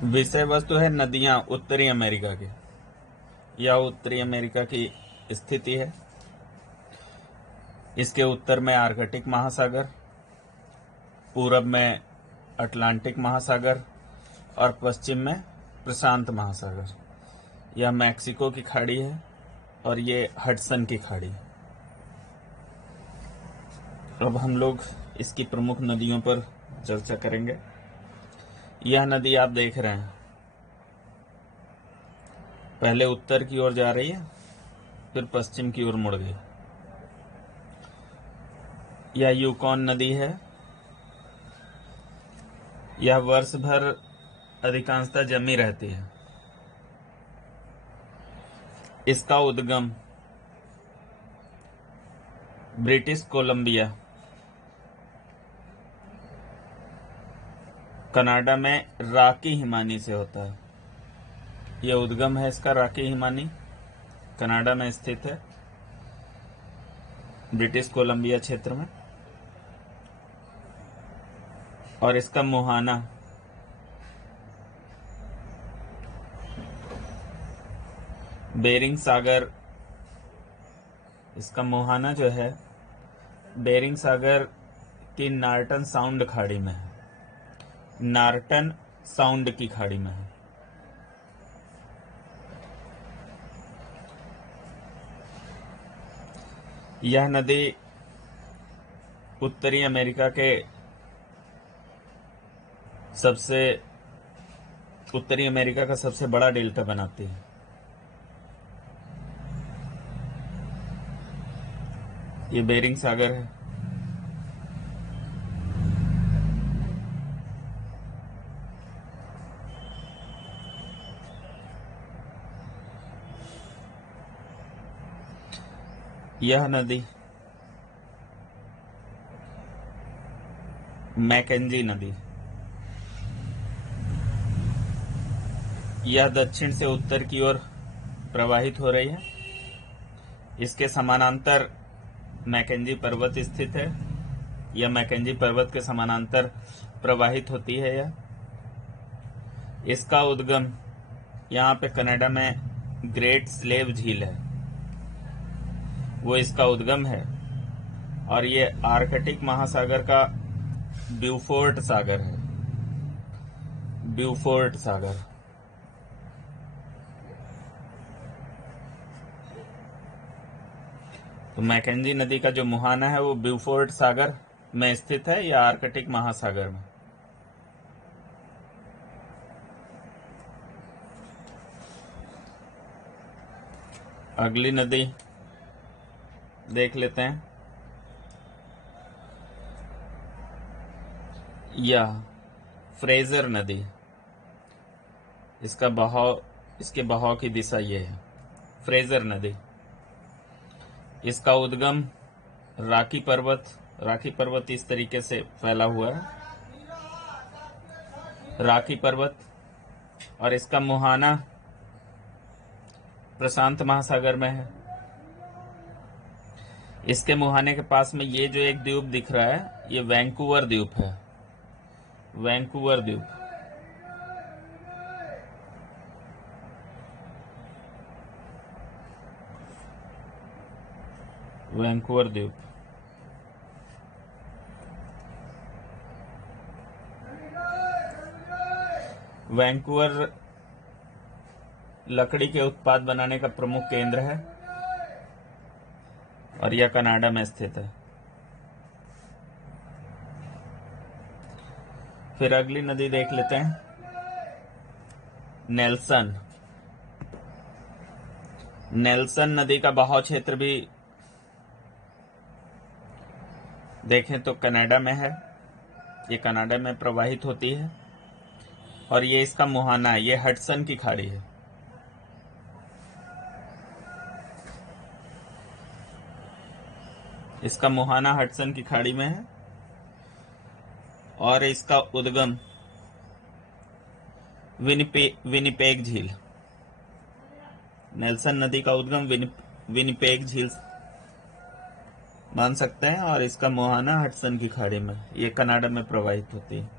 विषय वस्तु है नदियां उत्तरी अमेरिका की। यह उत्तरी अमेरिका की स्थिति है। इसके उत्तर में आर्कटिक महासागर, पूरब में अटलांटिक महासागर और पश्चिम में प्रशांत महासागर। यह मैक्सिको की खाड़ी है और ये हडसन की खाड़ी। अब हम लोग इसकी प्रमुख नदियों पर चर्चा करेंगे। यह नदी आप देख रहे हैं, पहले उत्तर की ओर जा रही है, फिर पश्चिम की ओर मुड़ गई। यह यूकॉन नदी है। यह वर्ष भर अधिकांशतः जमी रहती है। इसका उद्गम ब्रिटिश कोलंबिया, कनाडा में रॉकी हिमानी से होता है। यह उद्गम है इसका रॉकी हिमानी, कनाडा में स्थित है, ब्रिटिश कोलंबिया क्षेत्र में। और इसका मुहाना बेरिंग सागर, इसका मुहाना जो है बेरिंग सागर की नार्टन साउंड खाड़ी में है। नार्टन साउंड की खाड़ी में है। यह नदी उत्तरी अमेरिका के उत्तरी अमेरिका का सबसे बड़ा डेल्टा बनाती है। ये बेरिंग सागर है। यह नदी मैकेंजी नदी, यह दक्षिण से उत्तर की ओर प्रवाहित हो रही है। इसके समानांतर मैकेंजी पर्वत स्थित है। यह मैकेंजी पर्वत के समानांतर प्रवाहित होती है। इसका उद्गम यहाँ पे कनाडा में ग्रेट स्लेव झील है, वो इसका उद्गम है। और ये आर्कटिक महासागर का ब्यूफोर्ट सागर है। ब्यूफोर्ट सागर। तो मैकेंजी नदी का जो मुहाना है वो ब्यूफोर्ट सागर में स्थित है या आर्कटिक महासागर में। अगली नदी देख लेते हैं। यह फ्रेजर नदी, इसके बहाव की दिशा ये है। फ्रेजर नदी, इसका उद्गम रॉकी पर्वत इस तरीके से फैला हुआ है, रॉकी पर्वत। और इसका मुहाना प्रशांत महासागर में है। इसके मुहाने के पास में ये जो एक द्वीप दिख रहा है, ये वैंकूवर द्वीप है। वैंकूवर द्वीप। वैंकूवर द्वीप। वैंकूवर लकड़ी के उत्पाद बनाने का प्रमुख केंद्र है और यह कनाडा में स्थित है। फिर अगली नदी देख लेते हैं, नेल्सन। नेल्सन नदी का बहाव क्षेत्र भी देखें तो कनाडा में है। ये कनाडा में प्रवाहित होती है और ये इसका मुहाना है, ये हडसन की खाड़ी है। इसका मुहाना हडसन की खाड़ी में है और इसका उद्गम विनिपेग झील, नेल्सन नदी का उद्गम विनिपेग झील मान सकते हैं और इसका मुहाना हडसन की खाड़ी में, ये कनाडा में प्रवाहित होती है।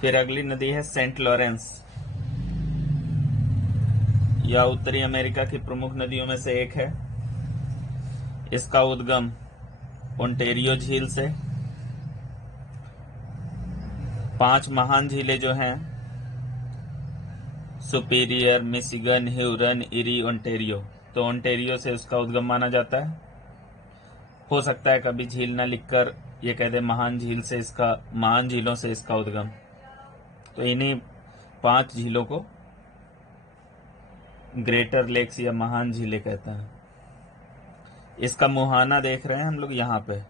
फिर अगली नदी है सेंट लॉरेंस। यह उत्तरी अमेरिका की प्रमुख नदियों में से एक है। इसका उद्गम ओंटेरियो झील से। 5 महान झीलें जो हैं, superior, Michigan, Hurun, eri, Ontario, तो ओंटेरियो से उसका उद्गम माना जाता है। हो सकता है कभी झील ना लिखकर ये कह दे महान झीलों से इसका उद्गम। तो इन्हीं 5 झीलों को ग्रेटर लेक्स या महान झीलें कहते हैं। इसका मुहाना देख रहे हैं हम लोग यहाँ पे,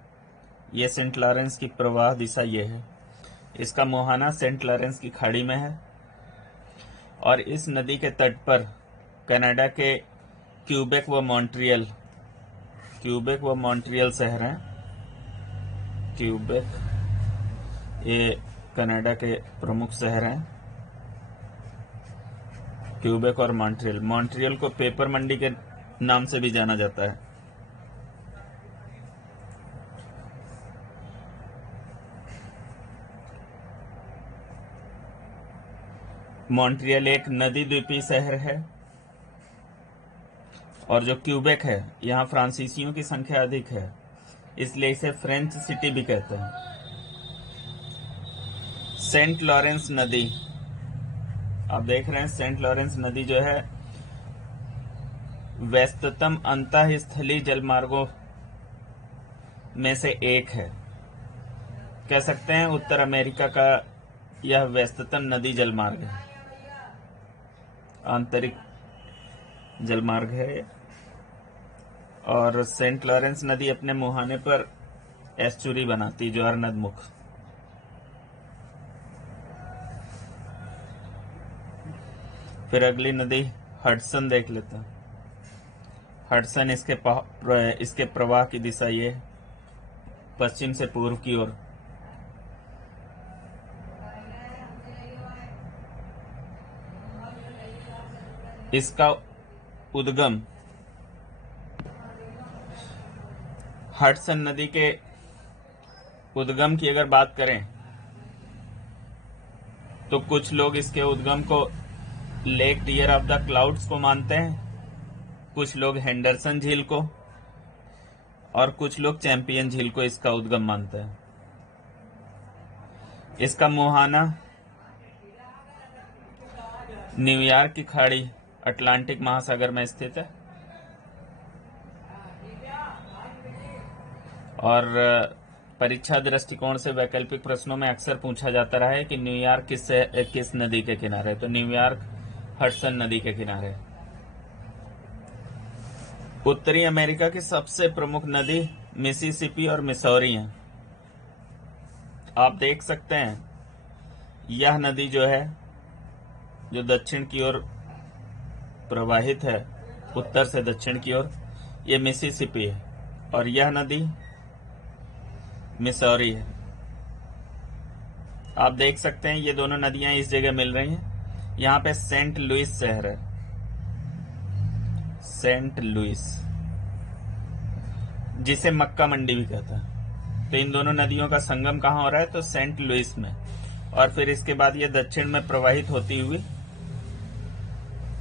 ये सेंट लॉरेंस की प्रवाह दिशा ये है। इसका मुहाना सेंट लॉरेंस की खाड़ी में है और इस नदी के तट पर कनाडा के क्यूबेक व मॉन्ट्रियल शहर हैं। क्यूबेक ये कनाडा के प्रमुख शहर हैं। क्यूबेक और मॉन्ट्रियल को पेपर मंडी के नाम से भी जाना जाता है। मॉन्ट्रियल एक नदी द्वीपीय शहर है और जो क्यूबेक है, यहाँ फ्रांसीसियों की संख्या अधिक है, इसलिए इसे फ्रेंच सिटी भी कहते हैं। सेंट लॉरेंस नदी, आप देख रहे हैं सेंट लॉरेंस नदी जो है व्यस्ततम अंतःस्थलीय जलमार्गों में से एक है। कह सकते हैं उत्तर अमेरिका का यह व्यस्ततम नदी जलमार्ग है, आंतरिक जलमार्ग है। और सेंट लॉरेंस नदी अपने मुहाने पर एस्चुरी बनाती, जो अर्नदमुख। फिर अगली नदी हडसन देख लेते हैं। हडसन इसके प्रवाह की दिशा ये है, पश्चिम से पूर्व की ओर। इसका उद्गम हडसन नदी के उद्गम की अगर बात करें तो कुछ लोग इसके उद्गम को lake deer of the clouds को मानते हैं, कुछ लोग हेंडरसन झील को और कुछ लोग चैंपियन झील को इसका उद्गम मानते हैं। इसका मुहाना न्यूयॉर्क की खाड़ी अटलांटिक महासागर में स्थित है और परीक्षा दृष्टिकोण से वैकल्पिक प्रश्नों में अक्सर पूछा जाता रहा है कि न्यूयॉर्क किस नदी के किनारे है, तो न्यूयॉर्क हडसन नदी के किनारे। उत्तरी अमेरिका की सबसे प्रमुख नदी मिसिसिपी और मिसौरी है। आप देख सकते हैं यह नदी जो है, जो दक्षिण की ओर प्रवाहित है, उत्तर से दक्षिण की ओर, ये मिसिसिपी है और यह नदी मिसौरी है। आप देख सकते हैं ये दोनों नदियां इस जगह मिल रही हैं। यहाँ पे सेंट लुइस शहर है, सेंट लुइस, जिसे मक्का मंडी भी कहता है। तो इन दोनों नदियों का संगम कहाँ हो रहा है, तो सेंट लुइस में। और फिर इसके बाद ये दक्षिण में प्रवाहित होती हुई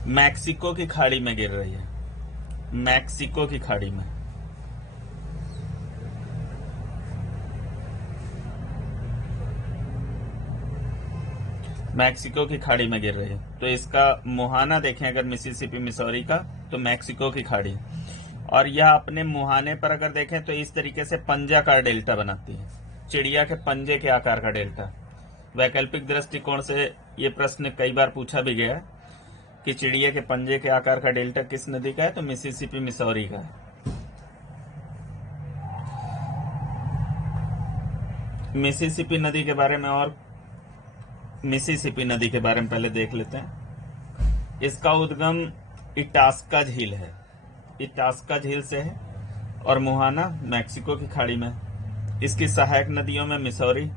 मैक्सिको की खाड़ी में गिर रही है, मैक्सिको की खाड़ी में। मैक्सिको की खाड़ी में गिर रही है। तो इसका मुहाना देखें अगर मिसिसिपी मिसौरी का, तो मैक्सिको की खाड़ी। और यह अपने मुहाने पर अगर देखें तो इस तरीके से पंजाकार डेल्टा बनाती है, चिड़िया के पंजे के आकार का डेल्टा। वैकल्पिक दृष्टिकोण से यह प्रश्न कई बार पूछा भी गया कि चिड़िया के पंजे के आकार का डेल्टा किस नदी का है, तो मिसिसिपी मिसौरी का है। मिसिसिपी नदी के बारे में पहले देख लेते हैं। इसका उद्गम इटास्का झील है, इटास्का झील से है और मुहाना मैक्सिको की खाड़ी में। इसकी सहायक नदियों में मिसौरी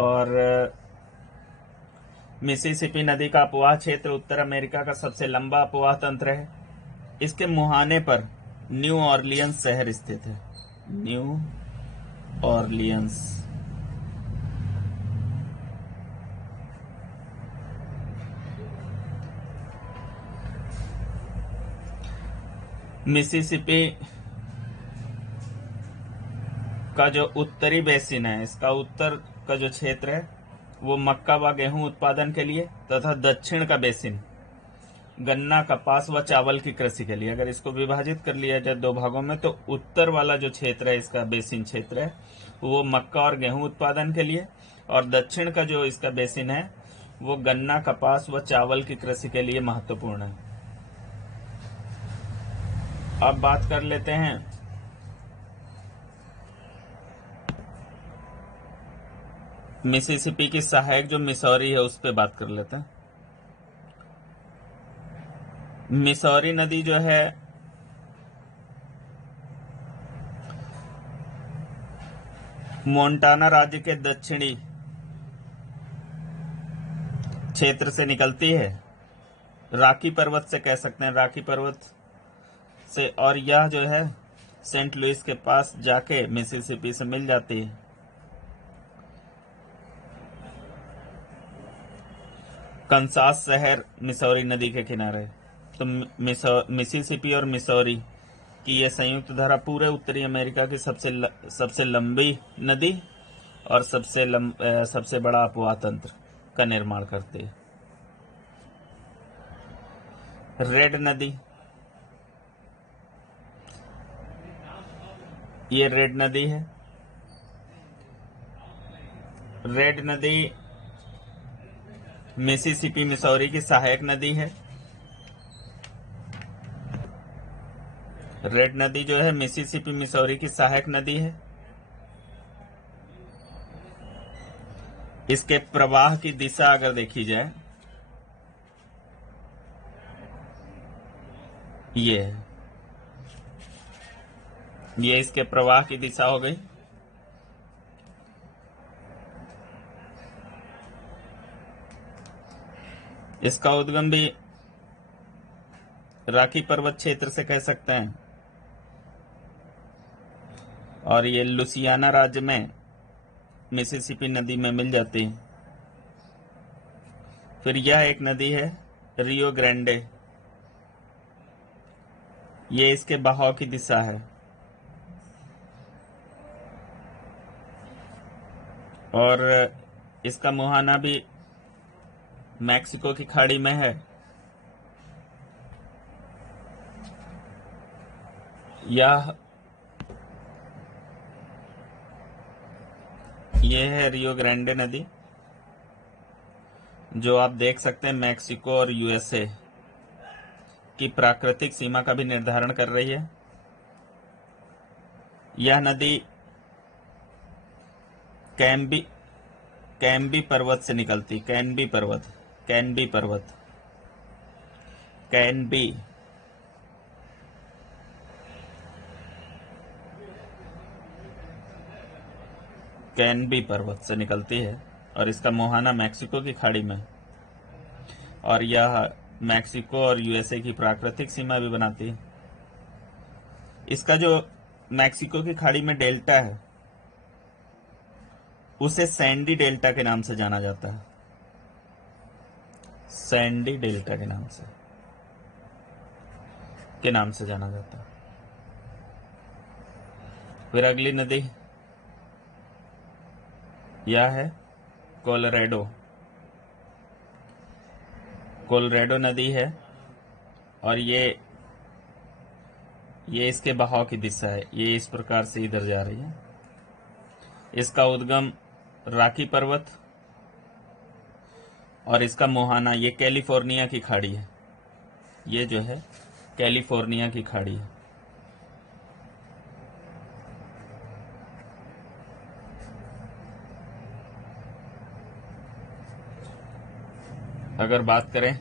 और मिसिसिपी नदी का अपवाह क्षेत्र उत्तर अमेरिका का सबसे लंबा अपवाह तंत्र है। इसके मुहाने पर न्यू ऑरलियंस शहर स्थित है, न्यू ऑरलियंस। मिसिसिपी का जो उत्तरी बेसिन है, इसका उत्तर का जो क्षेत्र है वो मक्का व गेहूं उत्पादन के लिए तथा दक्षिण का बेसिन गन्ना, कपास व चावल की कृषि के लिए। अगर इसको विभाजित कर लिया जाए दो भागों में, तो उत्तर वाला जो क्षेत्र है, इसका बेसिन क्षेत्र है, वो मक्का और गेहूं उत्पादन के लिए, और दक्षिण का जो इसका बेसिन है वो गन्ना, कपास व चावल की कृषि के लिए महत्वपूर्ण है। अब बात कर लेते हैं मिसिसिपी की सहायक जो मिसौरी है उस पर बात कर लेते हैं। मिसौरी नदी जो है मोंटाना राज्य के दक्षिणी क्षेत्र से निकलती है, रॉकी पर्वत से कह सकते हैं, रॉकी पर्वत से, और यह जो है सेंट लुइस के पास जाके मिसिसिपी से मिल जाती है। कंसास शहर मिसौरी नदी के किनारे। तो मिसिसिपी और मिसौरी की यह संयुक्त धारा पूरे उत्तरी अमेरिका की सबसे लंबी नदी और सबसे बड़ा अपवाह तंत्र का निर्माण करती है। रेड नदी, ये रेड नदी है। रेड नदी मिसिसिपी मिसौरी की सहायक नदी है। रेड नदी जो है मिसिसिपी मिसौरी की सहायक नदी है। इसके प्रवाह की दिशा अगर देखी जाए, ये इसके प्रवाह की दिशा हो गई। इसका उद्गम भी रॉकी पर्वत क्षेत्र से कह सकते हैं, और ये लुसियाना राज्य में मिसिसिपी नदी में मिल जाती है। फिर यह एक नदी है रियो ग्रांडे, ये इसके बहाव की दिशा है। और इसका मुहाना भी मैक्सिको की खाड़ी में है। यह है रियो ग्रांडे नदी, जो आप देख सकते हैं मैक्सिको और यूएसए की प्राकृतिक सीमा का भी निर्धारण कर रही है। यह नदी कैम्बी पर्वत से निकलती, कैनबी पर्वत से निकलती है, और इसका मुहाना मैक्सिको की खाड़ी में, और यह मैक्सिको और यूएसए की प्राकृतिक सीमा भी बनाती है। इसका जो मैक्सिको की खाड़ी में डेल्टा है उसे सैंडी डेल्टा के नाम से जाना जाता है, सैंडी डेल्टा के नाम से जाना जाता है। फिर अगली नदी यह है कोलोराडो नदी है, और ये इसके बहाव की दिशा है, ये इस प्रकार से इधर जा रही है। इसका उद्गम रॉकी पर्वत, और इसका मुहाना ये कैलिफोर्निया की खाड़ी है, ये जो है कैलिफोर्निया की खाड़ी है। अगर बात करें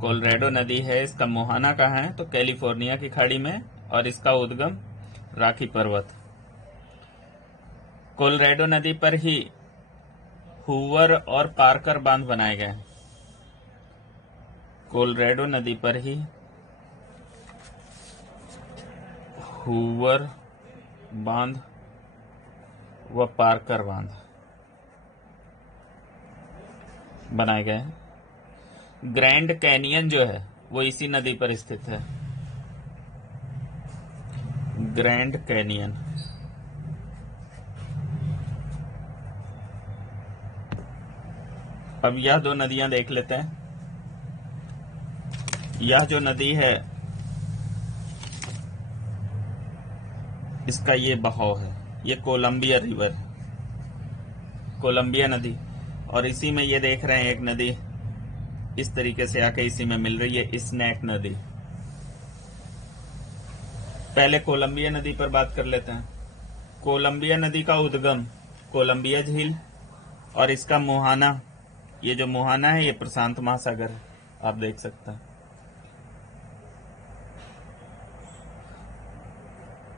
कोलोराडो नदी है, इसका मुहाना कहाँ है, तो कैलिफोर्निया की खाड़ी में, और इसका उद्गम रॉकी पर्वत। कोलोराडो नदी पर ही हूवर और पार्कर बांध बनाए गए हैं। कोलोराडो नदी पर ही हूवर बांध व पार्कर बांध बनाए गए हैं। ग्रैंड कैनियन जो है वो इसी नदी पर स्थित है। Grand canyon. अब यह दो नदियां देख लेते हैं। यह जो नदी है इसका ये बहाव है, ये कोलंबिया रिवर, कोलंबिया नदी। और इसी में ये देख रहे हैं एक नदी इस तरीके से आके इसी में मिल रही है, स्नैक नदी। पहले कोलंबिया नदी पर बात कर लेते हैं। कोलंबिया नदी का उद्गम कोलंबिया झील और इसका मुहाना, ये जो मुहाना है ये प्रशांत महासागर है, आप देख सकते हैं।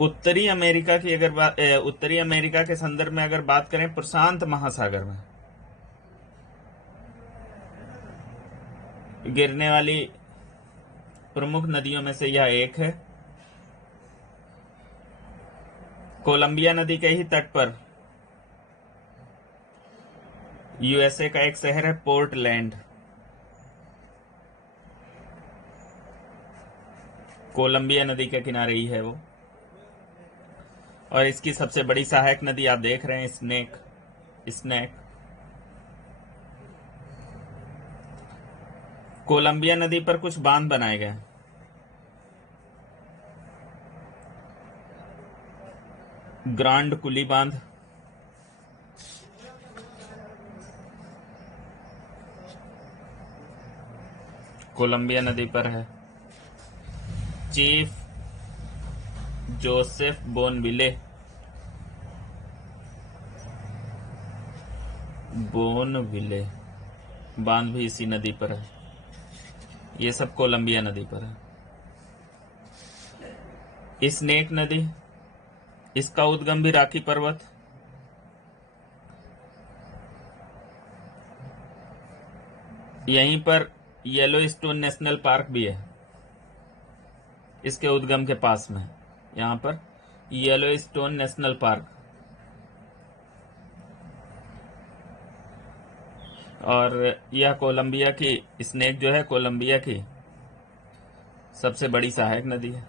उत्तरी अमेरिका की अगर उत्तरी अमेरिका के संदर्भ में अगर बात करें, प्रशांत महासागर में गिरने वाली प्रमुख नदियों में से यह एक है। कोलंबिया नदी के ही तट पर यूएसए का एक शहर है पोर्टलैंड। कोलंबिया नदी के किनारे ही है वो। और इसकी सबसे बड़ी सहायक नदी आप देख रहे हैं स्नैक। कोलंबिया नदी पर कुछ बांध बनाए गए। ग्रांड कुली बांध, कोलंबिया नदी पर है। चीफ जोसेफ बोनविले बांध भी इसी नदी पर है। ये सब कोलंबिया नदी पर है। स्नेक नदी, इसका उद्गम भी रॉकी पर्वत, यहीं पर येलोस्टोन नेशनल पार्क भी है, इसके उद्गम के पास में। यहां पर येलोस्टोन नेशनल पार्क। और यह कोलंबिया की स्नेक जो है कोलंबिया की सबसे बड़ी सहायक नदी है।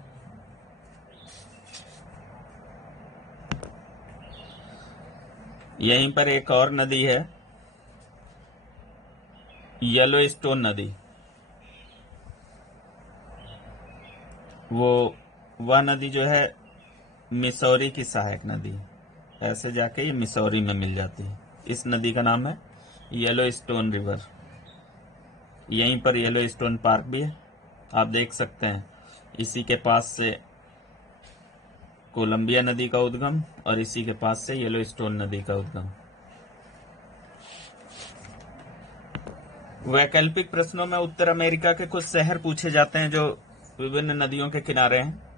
यहीं पर एक और नदी है, येलोस्टोन नदी। वह नदी जो है मिसौरी की सहायक नदी, ऐसे जाके ये मिसौरी में मिल जाती है। इस नदी का नाम है येलोस्टोन रिवर। यहीं पर येलोस्टोन पार्क भी है, आप देख सकते हैं। इसी के पास से कोलंबिया नदी का उद्गम और इसी के पास से येलोस्टोन नदी का उद्गम। वैकल्पिक प्रश्नों में उत्तर अमेरिका के कुछ शहर पूछे जाते हैं जो विभिन्न नदियों के किनारे हैं।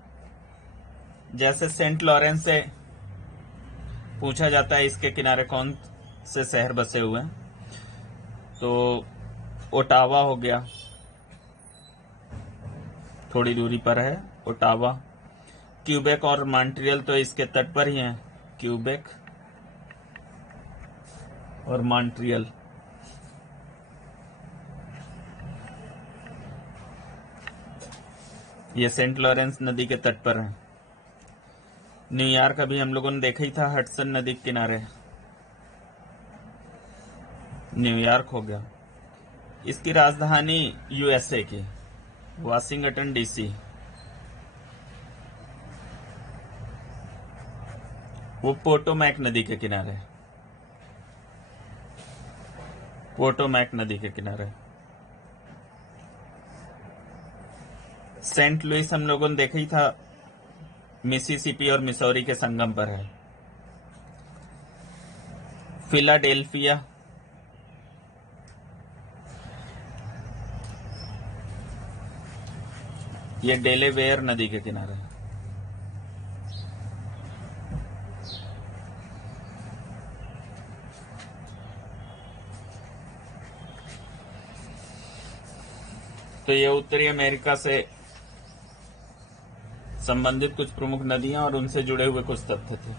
जैसे सेंट लॉरेंस से पूछा जाता है इसके किनारे कौन से शहर बसे हुए हैं, तो ओटावा हो गया, थोड़ी दूरी पर है ओटावा। क्यूबेक और मॉन्ट्रियल तो इसके तट पर ही हैं, क्यूबेक और मॉन्ट्रियल। ये सेंट लॉरेंस नदी के तट पर है। न्यूयॉर्क अभी हम लोगों ने देखा ही था, हडसन नदी के किनारे न्यूयॉर्क हो गया। इसकी राजधानी यूएसए की वाशिंगटन डीसी, वो पोटोमैक नदी के किनारे, पोटोमैक नदी के किनारे। सेंट लुइस हम लोगों ने देखा ही था, मिसिसिपी और मिसौरी के संगम पर है। फिलाडेल्फिया, ये डेलेवेयर नदी के किनारे है। तो ये उत्तरी अमेरिका से संबंधित कुछ प्रमुख नदियां और उनसे जुड़े हुए कुछ तथ्य थे।